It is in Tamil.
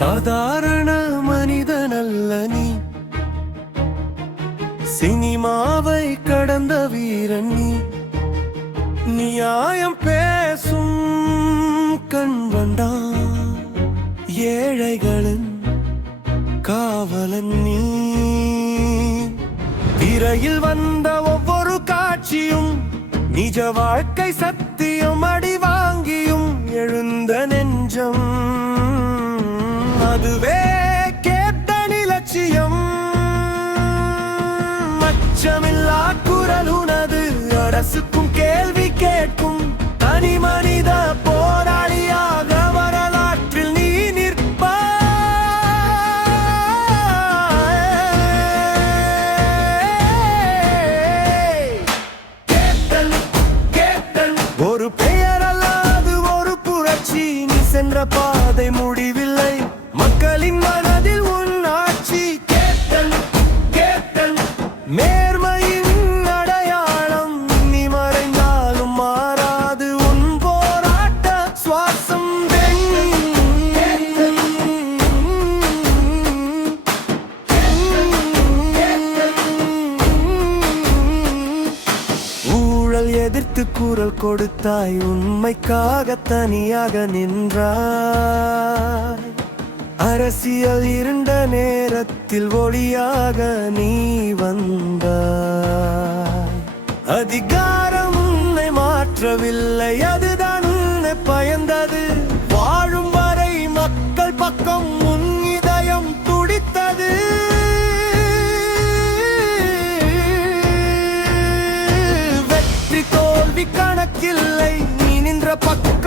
சாதாரண மனிதனல்ல நீ, சினிமாவை கடந்த வீரன் நீ. நியாயம் பேசும் கண்வண்டா, ஏழைகளின் காவலன் நீ. திரையில் வந்த ஒவ்வொரு காட்சியும் நிஜ வாழ்க்கை சத்தியம். அடி வாங்கியும் எழுந்த நெஞ்சம், அதுவே கேப்டன் இலட்சியம். அச்சமில்லா குரல் உனது, அரசுக்கும் கேள்வி கேட்கும் தனி மனித போராளியாக வரலாற்றில் நீ நிற்பாய். கேப்டன், கேப்டன் ஒரு பெயர் அல்லாது ஒரு புரட்சி. நீ சென்ற பாதை முடிவில்லை, மக்களின் மனதில் உன் ஆட்சி. கேப்டன், கேப்டன் நேர்மையின் அடையாளம். நீ மறைந்தாலும் மாறாது உன் போராட்ட சுவாசம். ஊழல் எதிர்த்து குரல் கொடுத்தாய், உண்மைக்காக தனியாக நின்றாய். அரசியல் இருண்ட நேரத்தில் ஒளியாக நீ வந்தாய். அதிகாரம் உன்னை மாற்றவில்லை, அதுதான் உன்னை பயந்தது. வாழும் வரை மக்கள் பக்கம் உன் இதயம் துடித்தது. வெற்றி தோல்வி கணக்கில்லை, நீ நின்ற பக்கம்